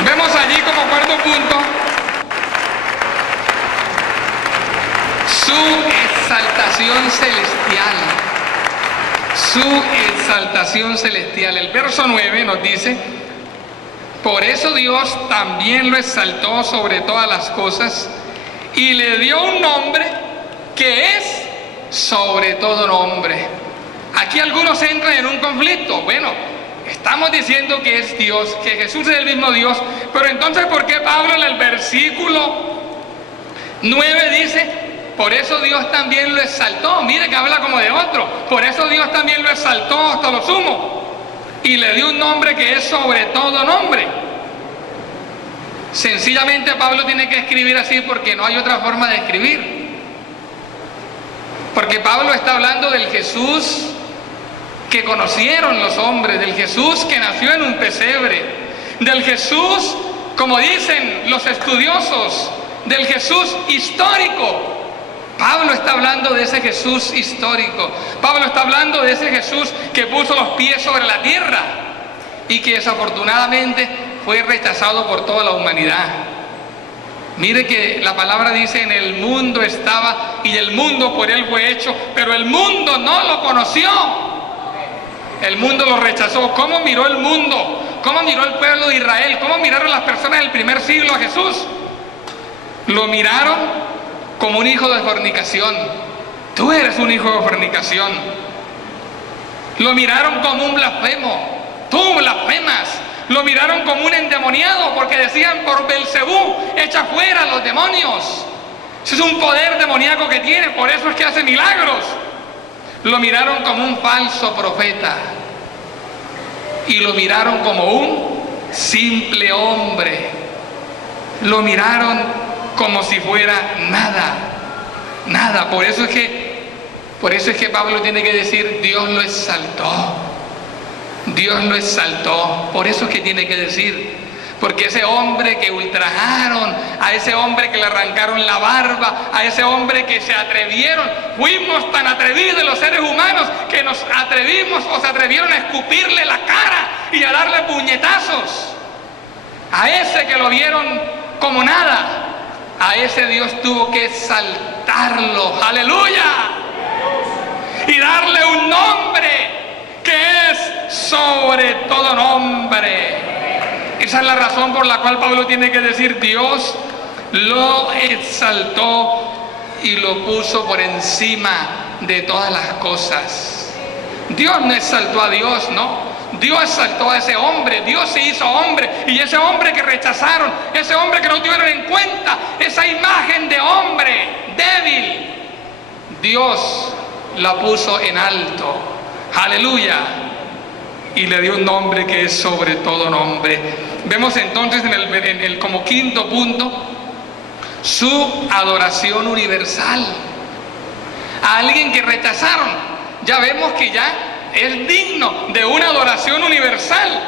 Vemos allí como cuarto punto su exaltación celestial. Su exaltación celestial. El verso 9 nos dice: por eso Dios también lo exaltó sobre todas las cosas y le dio un nombre que es sobre todo nombre. Aquí algunos entran en un conflicto. Bueno, estamos diciendo que es Dios, que Jesús es el mismo Dios, pero entonces ¿por qué Pablo en el versículo 9 dice: por eso Dios también lo exaltó? Mire que habla como de otro. Por eso Dios también lo exaltó hasta lo sumo y le dio un nombre que es sobre todo nombre. Sencillamente Pablo tiene que escribir así porque no hay otra forma de escribir. Porque Pablo está hablando del Jesús que conocieron los hombres, del Jesús que nació en un pesebre, del Jesús, como dicen los estudiosos, del Jesús histórico, Pablo está hablando de ese Jesús histórico. Pablo está hablando de ese Jesús que puso los pies sobre la tierra y que desafortunadamente fue rechazado por toda la humanidad. Mire que la palabra dice: en el mundo estaba y el mundo por él fue hecho, pero el mundo no lo conoció. El mundo lo rechazó. ¿Cómo miró el mundo? ¿Cómo miró el pueblo de Israel? ¿Cómo miraron las personas del primer siglo a Jesús? Lo miraron como un hijo de fornicación. Tú eres un hijo de fornicación. Lo miraron como un blasfemo. Tú blasfemas. Lo miraron como un endemoniado, porque decían: por Belcebú echa fuera a los demonios. Ese es un poder demoníaco que tiene, por eso es que hace milagros. Lo miraron como un falso profeta y lo miraron como un simple hombre. Lo miraron como si fuera nada. Por eso es que Pablo tiene que decir: Dios lo exaltó. Dios lo exaltó. Por eso es que tiene que decir, porque ese hombre que ultrajaron, a ese hombre que le arrancaron la barba, a ese hombre que se atrevieron, fuimos tan atrevidos los seres humanos que nos atrevimos o se atrevieron a escupirle la cara y a darle puñetazos. A ese que lo vieron como nada, a ese Dios tuvo que exaltarlo, aleluya, y darle un nombre que es sobre todo nombre. Esa es la razón por la cual Pablo tiene que decir: Dios lo exaltó y lo puso por encima de todas las cosas. Dios no exaltó a Dios, no. Dios exaltó a ese hombre. Dios se hizo hombre, y ese hombre que rechazaron, ese hombre que no tuvieron en cuenta, esa imagen de hombre débil, Dios la puso en alto. Aleluya. Y le dio un nombre que es sobre todo nombre. Vemos entonces como quinto punto, su adoración universal. A alguien que rechazaron, ya vemos que ya es digno de una adoración universal.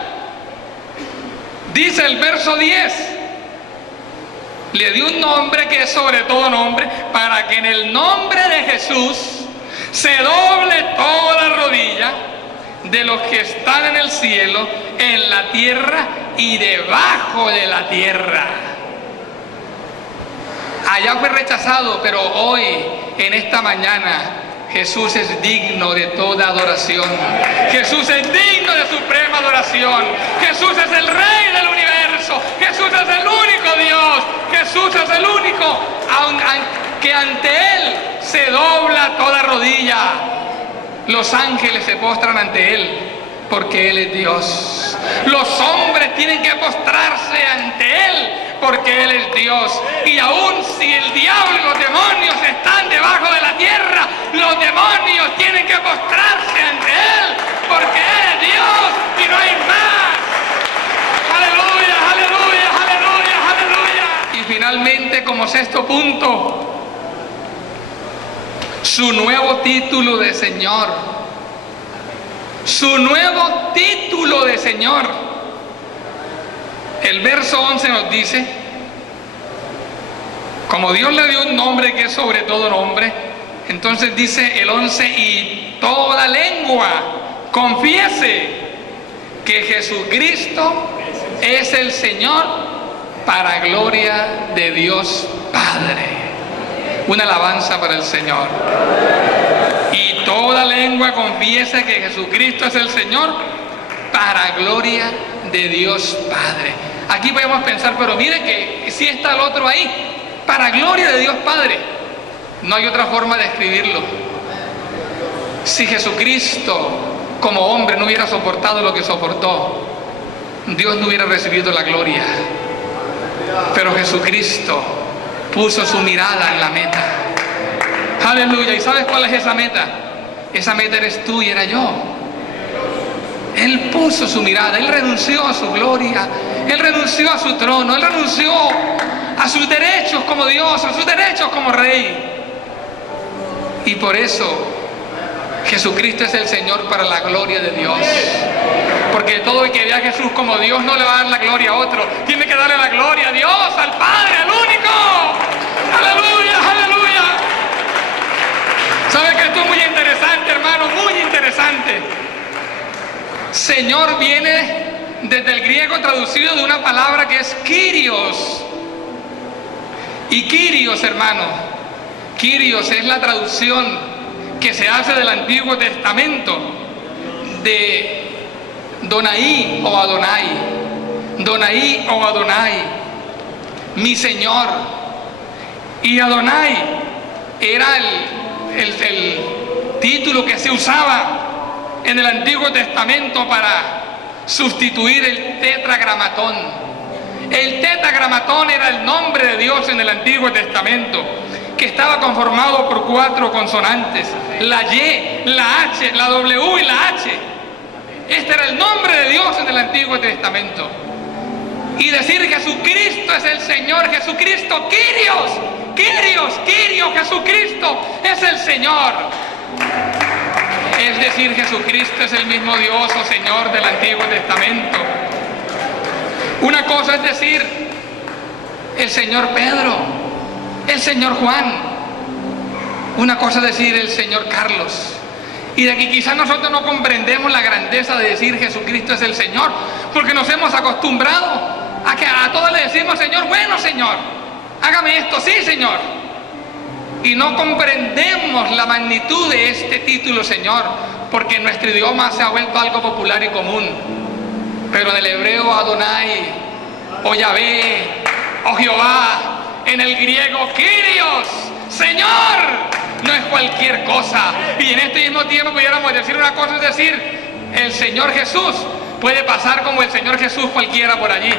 Dice el verso 10: le dio un nombre que es sobre todo nombre, para que en el nombre de Jesús se doble toda rodilla de los que están en el cielo, en la tierra y debajo de la tierra. Allá fue rechazado, pero hoy, en esta mañana, Jesús es digno de toda adoración. Jesús es digno de suprema adoración. Jesús es el Rey del universo. Jesús es el único Dios. Jesús es el único que ante Él se dobla toda rodilla. Los ángeles se postran ante Él porque Él es Dios. Los hombres tienen que postrarse ante Él porque Él es Dios. Y aun si el diablo y los demonios están debajo de la tierra, los demonios tienen que postrarse ante Él porque Él es Dios y no hay más. Aleluya, aleluya, aleluya, aleluya. Y finalmente, como sexto punto, su nuevo título de Señor. Su nuevo título de Señor. El verso 11 nos dice: como Dios le dio un nombre que es sobre todo nombre, entonces dice el 11: y toda lengua confiese que Jesucristo es el Señor, para gloria de Dios Padre. Una alabanza para el Señor. Y toda lengua confiesa que Jesucristo es el Señor, para gloria de Dios Padre. Aquí podemos pensar, pero mire que si está el otro ahí, para gloria de Dios Padre. No hay otra forma de escribirlo. Si Jesucristo como hombre no hubiera soportado lo que soportó, Dios no hubiera recibido la gloria. Pero Jesucristo puso su mirada en la meta. Aleluya. ¿Y sabes cuál es esa meta? Esa meta eres tú y era yo. Él puso su mirada, Él renunció a su gloria, Él renunció a su trono, Él renunció a sus derechos como Dios, a sus derechos como Rey. Y por eso Jesucristo es el Señor, para la gloria de Dios. Porque todo el que ve a Jesús como Dios no le va a dar la gloria a otro, tiene que darle la gloria a Dios, al Padre, al único. Aleluya, aleluya. Esto es muy interesante, hermano, muy interesante. Señor viene desde el griego traducido de una palabra que es Kyrios. Y Kyrios, hermano, Kyrios es la traducción que se hace del Antiguo Testamento de Donaí o Adonai. Donaí o Adonai, mi Señor. Y Adonai era el título que se usaba en el Antiguo Testamento para sustituir el tetragramatón. El tetragramatón era el nombre de Dios en el Antiguo Testamento, que estaba conformado por 4 consonantes: la Y, la H, la W y la H. Este era el nombre de Dios en el Antiguo Testamento. Y decir Jesucristo es el Señor, Jesucristo, Kyrios, Kyrios, Kyrios, Jesucristo es el Señor. Es decir, Jesucristo es el mismo Dios o Señor del Antiguo Testamento. Una cosa es decir el Señor Pedro, el Señor Juan. Una cosa es decir el Señor Carlos. Y de aquí quizás nosotros no comprendemos la grandeza de decir Jesucristo es el Señor, porque nos hemos acostumbrado a que a todos le decimos Señor, bueno Señor, hágame esto, sí Señor. Y no comprendemos la magnitud de este título Señor, porque en nuestro idioma se ha vuelto algo popular y común. Pero en el hebreo Adonai, o Yahvé, o Jehová, en el griego Kyrios, Señor, no es cualquier cosa. Y en este mismo tiempo pudiéramos decir una cosa, es decir, el Señor Jesús puede pasar como el Señor Jesús cualquiera por allí,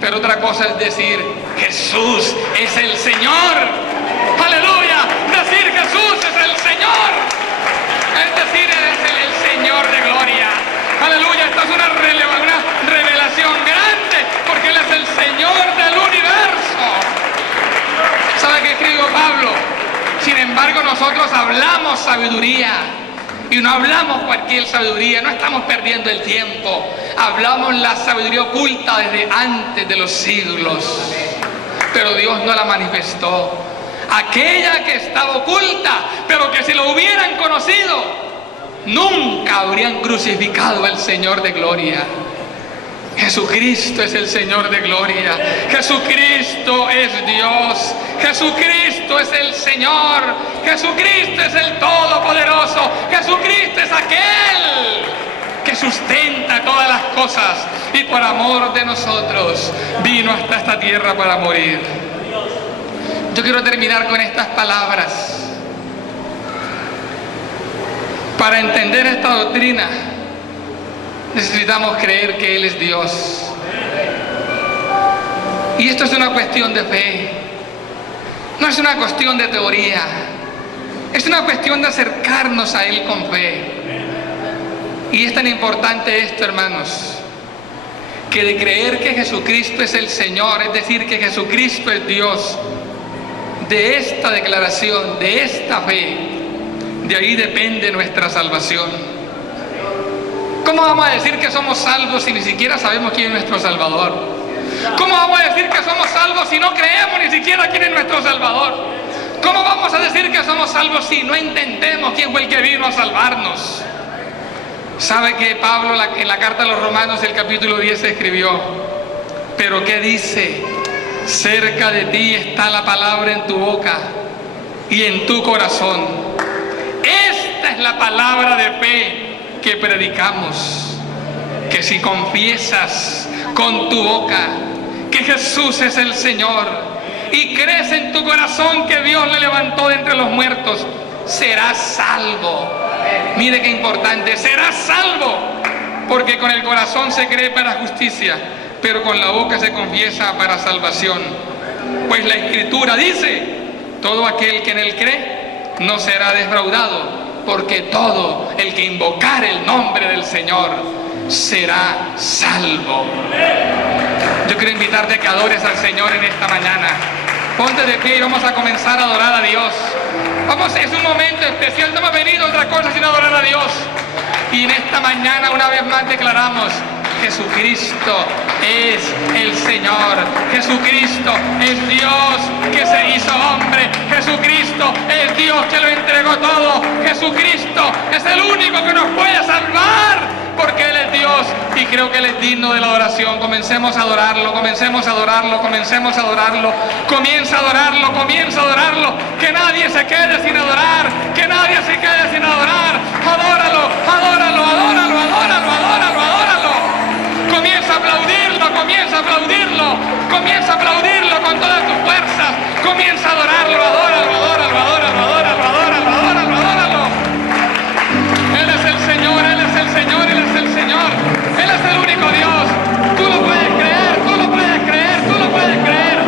pero otra cosa es decir Jesús es el Señor. Aleluya, decir Jesús es el Señor, es decir, es el Señor de gloria. Aleluya, esta es una revelación grande, porque Él es el Señor del universo. ¿Sabe qué escribió Pablo? Sin embargo, nosotros hablamos sabiduría, y no hablamos cualquier sabiduría, no estamos perdiendo el tiempo. Hablamos la sabiduría oculta desde antes de los siglos, pero Dios no la manifestó. Aquella que estaba oculta, pero que si lo hubieran conocido, nunca habrían crucificado al Señor de gloria. Jesucristo es el Señor de gloria. Jesucristo es Dios. Jesucristo es el Señor. Jesucristo es el Todopoderoso. Jesucristo es aquel que sustenta todas las cosas y por amor de nosotros vino hasta esta tierra para morir. Yo quiero terminar con estas palabras. Para entender esta doctrina necesitamos creer que Él es Dios. Y esto es una cuestión de fe, no es una cuestión de teoría, es una cuestión de acercarnos a Él con fe. Y es tan importante esto, hermanos, que de creer que Jesucristo es el Señor, es decir, que Jesucristo es Dios, de esta declaración, de esta fe, de ahí depende nuestra salvación. ¿Cómo vamos a decir que somos salvos si ni siquiera sabemos quién es nuestro Salvador? ¿Cómo vamos a decir que somos salvos si no creemos ni siquiera quién es nuestro Salvador? ¿Cómo vamos a decir que somos salvos si no entendemos quién fue el que vino a salvarnos? ¿Sabe que Pablo en la carta a los Romanos, el capítulo 10, escribió: pero qué dice? Cerca de ti está la palabra en tu boca y en tu corazón. Esta es la palabra de fe que predicamos, que si confiesas con tu boca que Jesús es el Señor y crees en tu corazón que Dios le levantó de entre los muertos, serás salvo. Mire qué importante, serás salvo, porque con el corazón se cree para justicia, pero con la boca se confiesa para salvación. Pues la Escritura dice: todo aquel que en Él cree no será defraudado, porque todo el que invocare el nombre del Señor será salvo. Yo quiero invitarte a que adores al Señor en esta mañana. Ponte de pie y vamos a comenzar a adorar a Dios. Vamos, es un momento especial, no hemos venido a otra cosa sino adorar a Dios. Y en esta mañana una vez más declaramos: Jesucristo es el Señor. Jesucristo es Dios que se hizo hombre. Jesucristo es Dios que lo entregó todo. Jesucristo es el único que nos puede salvar, porque Él es Dios y creo que Él es digno de la adoración. Comencemos a adorarlo, comencemos a adorarlo, comencemos a adorarlo. Comienza a adorarlo, comienza a adorarlo. Que nadie se quede sin adorar, que nadie se quede sin adorar. Adóralo, adóralo, adóralo, adóralo, adóralo, adóralo. Comienza a aplaudirlo, comienza a aplaudirlo, comienza a aplaudirlo con todas tus fuerzas. Comienza a adorarlo, adóralo, adóralo, adóralo, adóralo, adóralo, adóralo, adóralo. Él es el Señor, Él es el Señor, Él es el Señor. Él es el único Dios. Tú lo puedes creer, tú lo puedes creer, tú lo puedes creer.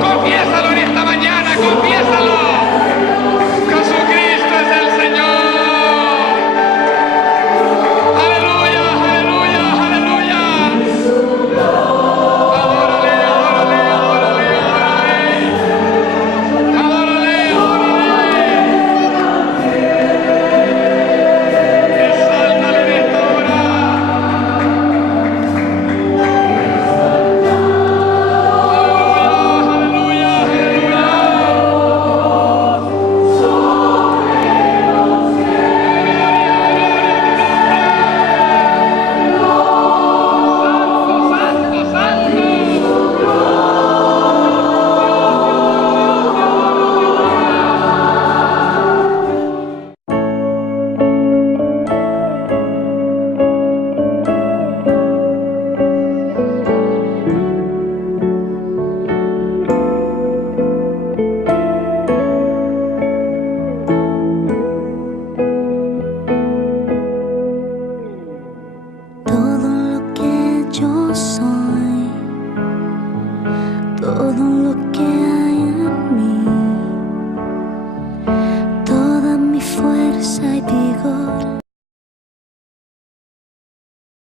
Confiésalo en esta mañana, confiésalo. Jesucristo es el Señor. Aleluya, aleluya, aleluya. Adórale, adórale, adórale, adórale. Adórale, adórale. Exáltale en esta hora. Aleluya, aleluya, aleluya. Santo, santo, Todo lo que yo soy